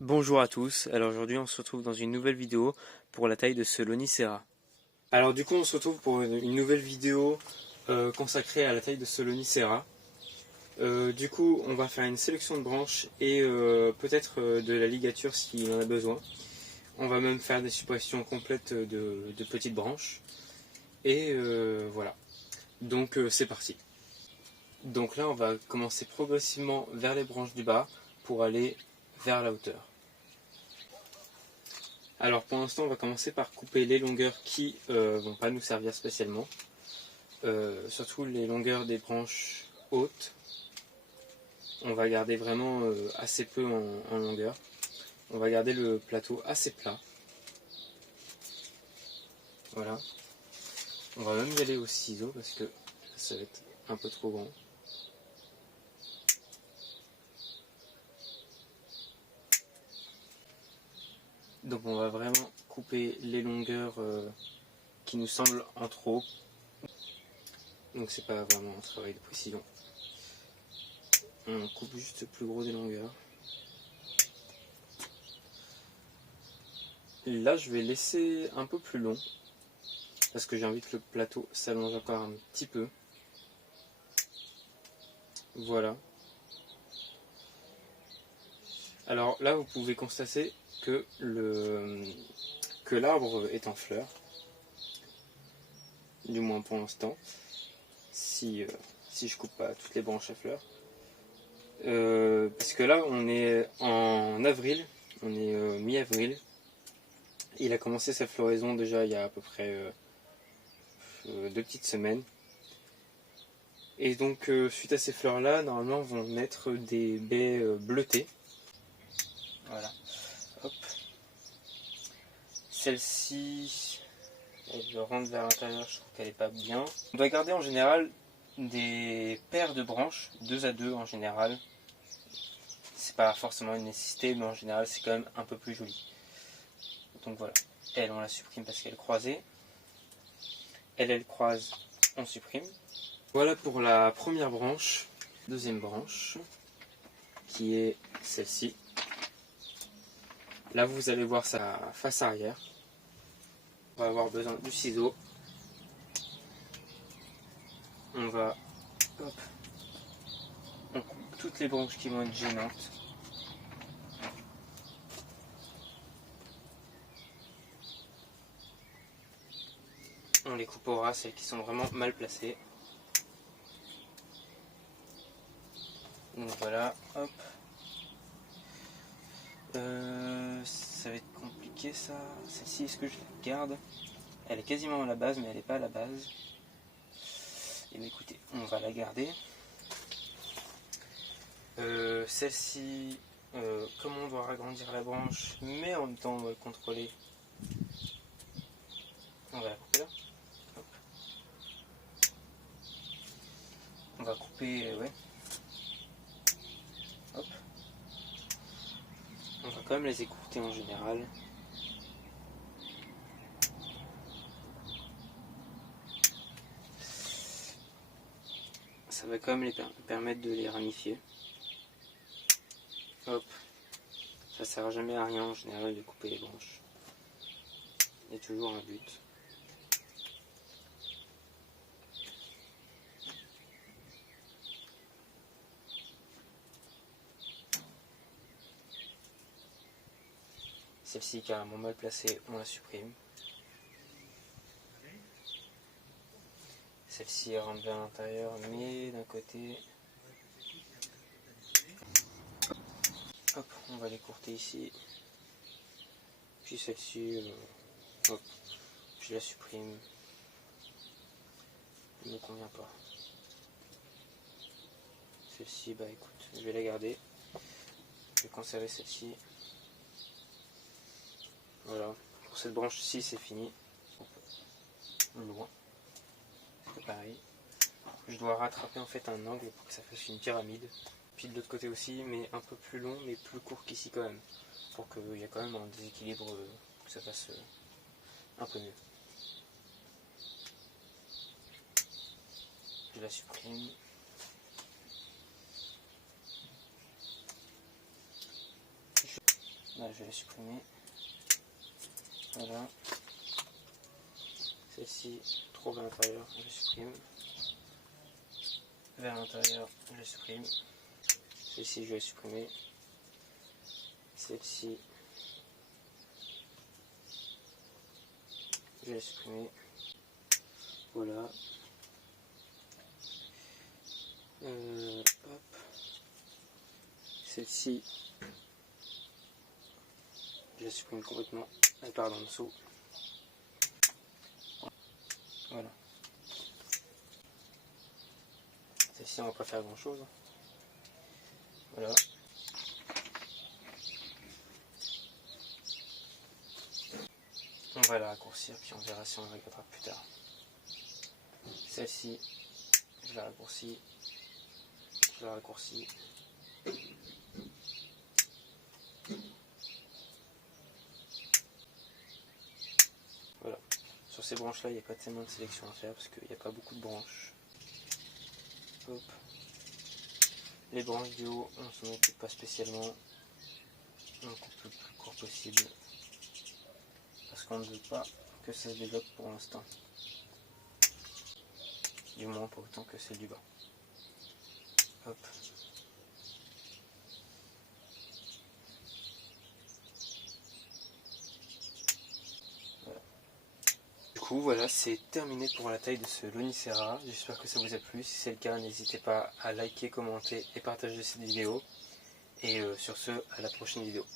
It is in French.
Bonjour à tous, alors aujourd'hui on se retrouve dans une nouvelle vidéo pour la taille de ce Lonicera. Alors du coup on se retrouve pour une nouvelle vidéo consacrée à la taille de ce Lonicera. Du coup on va faire une sélection de branches et peut-être de la ligature s'il en a besoin. On va même faire des suppressions complètes de petites branches. Et voilà, donc c'est parti. Donc là on va commencer progressivement vers les branches du bas pour aller vers la hauteur. Alors pour l'instant on va commencer par couper les longueurs qui vont pas nous servir spécialement, surtout les longueurs des branches hautes. On va garder vraiment assez peu en longueur. On va garder le plateau assez plat. Voilà. On va même y aller au ciseau parce que ça va être un peu trop grand. Donc on va vraiment couper les longueurs qui nous semblent en trop. Donc c'est pas vraiment un travail de précision. On coupe juste le plus gros des longueurs. Là je vais laisser un peu plus long parce que j'ai envie que le plateau s'allonge encore un petit peu. Voilà. Alors là vous pouvez constater que l'arbre est en fleurs, du moins pour l'instant, si je coupe pas toutes les branches à fleurs. Parce que là on est en avril, on est mi-avril. Il a commencé sa floraison déjà il y a à peu près 2 petites semaines. Et donc suite à ces fleurs là, normalement vont naître des baies bleutées. Voilà. Hop. Celle-ci, elle rentre vers l'intérieur, je trouve qu'elle n'est pas bien. On doit garder en général des paires de branches, 2 à 2 en général. C'est pas forcément une nécessité, mais en général c'est quand même un peu plus joli. Donc voilà, elle on la supprime parce qu'elle est croisée. Elle croise, on supprime. Voilà pour la première branche. Deuxième branche, qui est celle-ci. Là vous allez voir sa face arrière. On va avoir besoin du ciseau. On va, hop, on coupe toutes les branches qui vont être gênantes. On les coupe au ras, celles qui sont vraiment mal placées. Donc voilà, hop. Ça va être compliqué ça. Celle-ci, est-ce que je la garde? Elle est quasiment à la base, mais elle n'est pas à la base. Et bien écoutez, on va la garder. Celle-ci, comment on doit agrandir la branche, mais en même temps on va le contrôler. On va la couper là. Hop. On va couper, ouais. Hop. On va quand même les écourter en général. Ça va quand même permettre de les ramifier. Hop. Ça sert jamais à rien en général de couper les branches. Il y a toujours un but. Celle-ci carrément mal placée, on la supprime. Celle-ci rentre vers l'intérieur, mais d'un côté. Hop, on va l'écourter ici. Puis celle-ci, hop, je la supprime. Elle ne me convient pas. Celle-ci, bah écoute, je vais la garder. Je vais conserver celle-ci. Voilà, pour cette branche-ci, c'est fini. Loin. C'est pareil. Je dois rattraper en fait un angle pour que ça fasse une pyramide. Puis de l'autre côté aussi, mais un peu plus long, mais plus court qu'ici quand même. Pour qu'il y ait quand même un déséquilibre, que ça fasse un peu mieux. Je la supprime. Là, je vais les supprimer. Voilà. Celle-ci, trop vers l'intérieur, je supprime. Vers l'intérieur, je supprime. Celle-ci, je vais supprimer. Celle-ci, je vais supprimer. Voilà. Hop. Celle-ci, je la supprime complètement. Elle part en dessous. Voilà. Celle-ci, on va pas faire grand chose. Voilà. On va la raccourcir, puis on verra si on la regrettera plus tard. Celle-ci, je la raccourcis. Je la raccourcis. Voilà. Sur ces branches-là, il n'y a pas tellement de sélection à faire parce qu'il n'y a pas beaucoup de branches. Hop. Les branches du haut, on ne s'en occupe pas spécialement. On coupe le plus court possible. Parce qu'on ne veut pas que ça se développe pour l'instant. Du moins pas autant que celle du bas. Hop. Voilà. Du coup, voilà, c'est terminé pour la taille de ce Lonicera. J'espère que ça vous a plu. Si c'est le cas, n'hésitez pas à liker, commenter et partager cette vidéo. Et sur ce, à la prochaine vidéo.